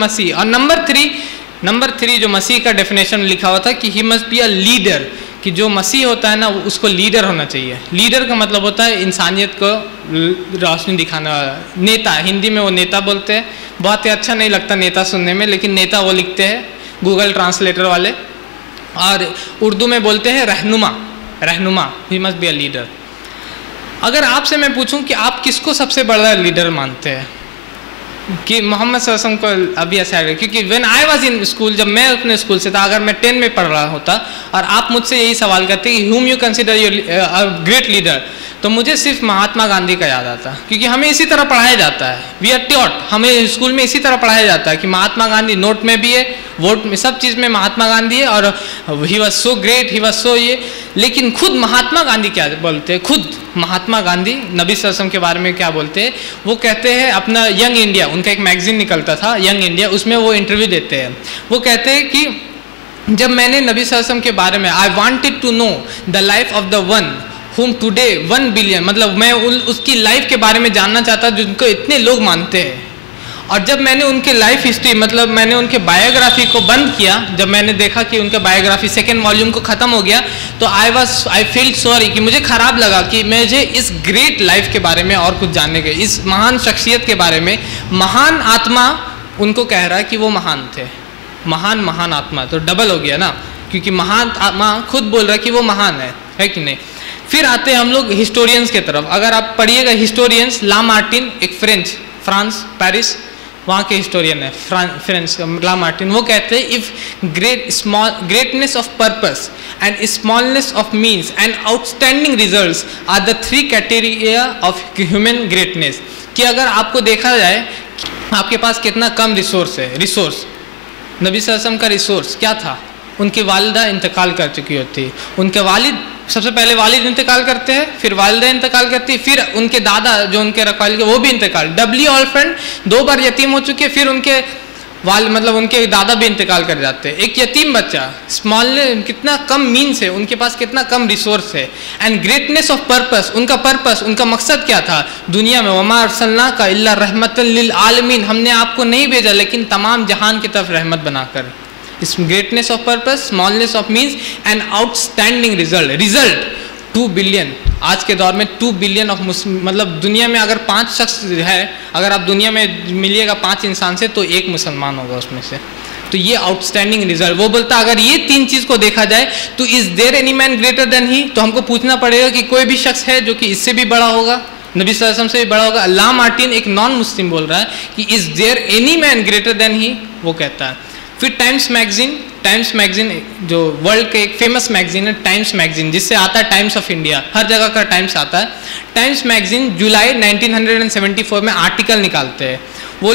मसीह। और number three जो मसीह का डेफिनेशन लिखा हुआ था कि he must be a leader, कि जो मसीह होता है ना उसको लीडर होना चाहिए। लीडर का मतलब होता है इंसानियत को रोशनी दिखाने वाला, नेता, हिंदी में वो नेता बोलते हैं। बहुत ही अच्छा नहीं लगता नेता सुनने में, लेकिन नेता वो लिखते हैं गूगल ट्रांसलेटर वाले। और उर्दू में बोलते हैं रहनुमा, he must be a leader. अगर आपसे मैं पूछूं कि आप किसको सबसे बड़ा लीडर मानते हैं, कि मोहम्मद सल्लल्लाहु अलैहि वसल्लम को अभी ऐसा है, क्योंकि when I was in school, जब मैं अपने स्कूल से था, अगर मैं 10 में पढ़ रहा होता और आप मुझसे यही सवाल करते कि whom you consider your great leader, तो मुझे सिर्फ महात्मा गांधी का याद आता, क्योंकि हमें इसी तरह पढ़ाया जाता है। वी आर ट्यूट, हमें स्कूल में इसी तरह पढ़ाया जाता है कि महात्मा गांधी, नोट में भी है, वोट में, सब चीज़ में महात्मा गांधी है, और he was so great, he was so ये। लेकिन खुद महात्मा गांधी क्या बोलते हैं, खुद महात्मा गांधी नबी सल्लल्लाहु अलैहि वसल्लम के बारे में क्या बोलते हैं, वो कहते हैं अपना यंग इंडिया, उनका एक मैगजीन निकलता था यंग इंडिया, उसमें वो इंटरव्यू देते हैं। वो कहते हैं कि जब मैंने नबी सल्लल्लाहु अलैहि वसल्लम के बारे में, I wanted to know the life of the one whom today 1 billion, मतलब मैं उसकी लाइफ के बारे में जानना चाहता जिनको इतने लोग मानते हैं। और जब मैंने उनके लाइफ हिस्ट्री, मतलब मैंने उनके बायोग्राफी को बंद किया, जब मैंने देखा कि उनका बायोग्राफी 2nd वॉल्यूम को ख़त्म हो गया, तो आई फील सॉरी, कि मुझे ख़राब लगा कि मुझे इस ग्रेट लाइफ के बारे में और कुछ जानने के, इस महान शख्सियत के बारे में। महान आत्मा उनको कह रहा है कि वो महान थे, महान आत्मा, तो डबल हो गया ना, क्योंकि महान आत्मा खुद बोल रहा है कि वो महान है कि नहीं। फिर आते हैं हम लोग हिस्टोरियंस की तरफ। अगर आप पढ़िएगा हिस्टोरियंस, ला मार्टिन, एक फ्रांस पेरिस वहाँ के हिस्टोरियन है, फ्रांस ला मार्टिन, वो कहते हैं if greatness of purpose and smallness of means and outstanding results are the 3 criteria of human greatness. कि अगर आपको देखा जाए आपके पास कितना कम रिसोर्स है, नबी सल्लल्लाहु अलैहि वसल्लम का रिसोर्स क्या था, उनकी वालिदा इंतकाल कर चुकी होती, उनके वालिद, सबसे पहले वालिद इंतकाल करते हैं, फिर वालिदा इंतकाल करती है, फिर उनके दादा जो उनके रखवाली के वो भी इंतकाल, डबली ऑर्फन, 2 बार यतीम हो चुके, फिर उनके मतलब उनके दादा भी इंतकाल कर जाते हैं। एक यतीम बच्चा, स्मॉल, कितना कम मीन्स है, उनके पास कितना कम रिसोर्स है। एंड ग्रेटनेस ऑफ पर्पस, उनका मकसद क्या था दुनिया में, वमा अरसलनाका इल्ला रहमतल लिल आलमीन, हमने आपको नहीं भेजा लेकिन तमाम जहान की तरफ रहमत बनाकर। इस greatness of purpose, smallness of means and outstanding result 2 billion. आज के दौर में 2 बिलियन ऑफ मुस्लिम, मतलब दुनिया में अगर 5 शख्स है, अगर आप दुनिया में मिलिएगा 5 इंसान से, तो 1 मुसलमान होगा उसमें से। तो ये आउटस्टैंडिंग रिजल्ट, वो बोलता अगर ये 3 चीज़ को देखा जाए तो is there any man greater than he, तो हमको पूछना पड़ेगा कि कोई भी शख्स है जो कि इससे भी बड़ा होगा, नबी सल्लल्लाहु अलैहि वसल्लम से भी बड़ा होगा। ला मार्टिन एक नॉन मुस्लिम बोल रहा है कि is there any man greater than he, वो कहता है। फिर टाइम्स मैगजीन जो वर्ल्ड के एक फेमस मैगजीन है, टाइम्स मैगजीन, जिससे आता है टाइम्स ऑफ इंडिया, हर जगह का टाइम्स आता है। टाइम्स मैगजीन जुलाई 1974 में आर्टिकल निकालते हैं। वो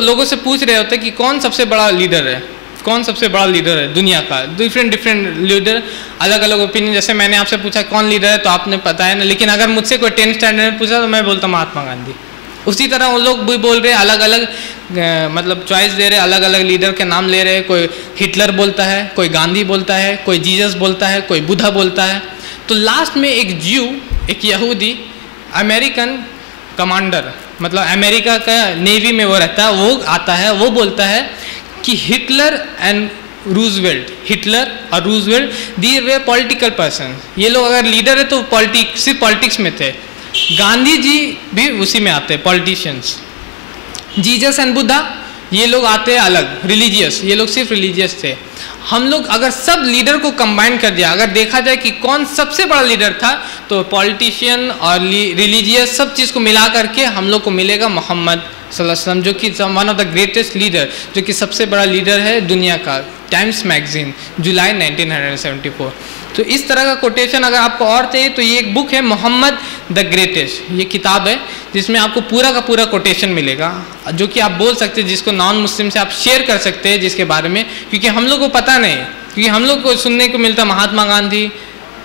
लोगों से पूछ रहे होते हैं कि कौन सबसे बड़ा लीडर है दुनिया का। डिफरेंट लीडर, अलग अलग ओपिनियन। जैसे मैंने आपसे पूछा कौन लीडर है, तो आपने पता है ना, लेकिन अगर मुझसे कोई 10th स्टैंडर्ड में पूछा तो मैं बोलता महात्मा गांधी। उसी तरह उन लोग भी बोल रहे हैं, अलग अलग मतलब चॉइस दे रहे हैं, अलग अलग लीडर के नाम ले रहे हैं। कोई हिटलर बोलता है, कोई गांधी बोलता है, कोई जीसस बोलता है, कोई बुद्धा बोलता है। तो लास्ट में एक ज्यू, एक यहूदी, अमेरिकन कमांडर, मतलब अमेरिका का नेवी में वो रहता है, वो आता है, वो बोलता है कि हिटलर और रूजवेल्ट दी वे पॉलिटिकल पर्सन। ये लोग अगर लीडर है तो सिर्फ पॉलिटिक्स में थे। गांधी जी भी उसी में आते हैं, पॉलिटिशियंस। जीसस एंड बुद्धा, ये लोग आते हैं अलग, रिलीजियस, ये लोग सिर्फ रिलीजियस थे। हम लोग अगर सब लीडर को कंबाइन कर दिया, अगर देखा जाए कि कौन सबसे बड़ा लीडर था, तो पॉलिटिशियन और रिलीजियस सब चीज़ को मिला करके हम लोग को मिलेगा मोहम्मद सल्लल्लाहु अलैहि वसल्लम, जो कि one of the greatest leader, जो कि सबसे बड़ा लीडर है दुनिया का। टाइम्स मैगजीन जुलाई 1974। तो इस तरह का कोटेशन अगर आपको और चाहिए तो ये एक बुक है मोहम्मद द ग्रेटेस्ट, ये किताब है जिसमें आपको पूरा का पूरा कोटेशन मिलेगा, जो कि आप बोल सकते हैं, जिसको नॉन मुस्लिम से आप शेयर कर सकते हैं जिसके बारे में, क्योंकि हम लोग को पता नहीं, क्योंकि हम लोग को सुनने को मिलता Mahatma Gandhi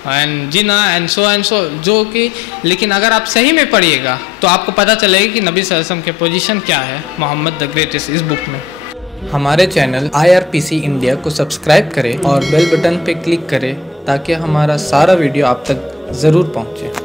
and Jinnah and so जो कि, लेकिन अगर आप सही में पढ़िएगा तो आपको पता चलेगा कि नबी सल्लल्लाहु अलैहि वसल्लम के पोजीशन क्या है मोहम्मद द ग्रेटेस्ट इस बुक में। हमारे चैनल IRPC इंडिया को सब्सक्राइब करें और बेल बटन पे क्लिक करें ताकि हमारा सारा वीडियो आप तक ज़रूर पहुँचे।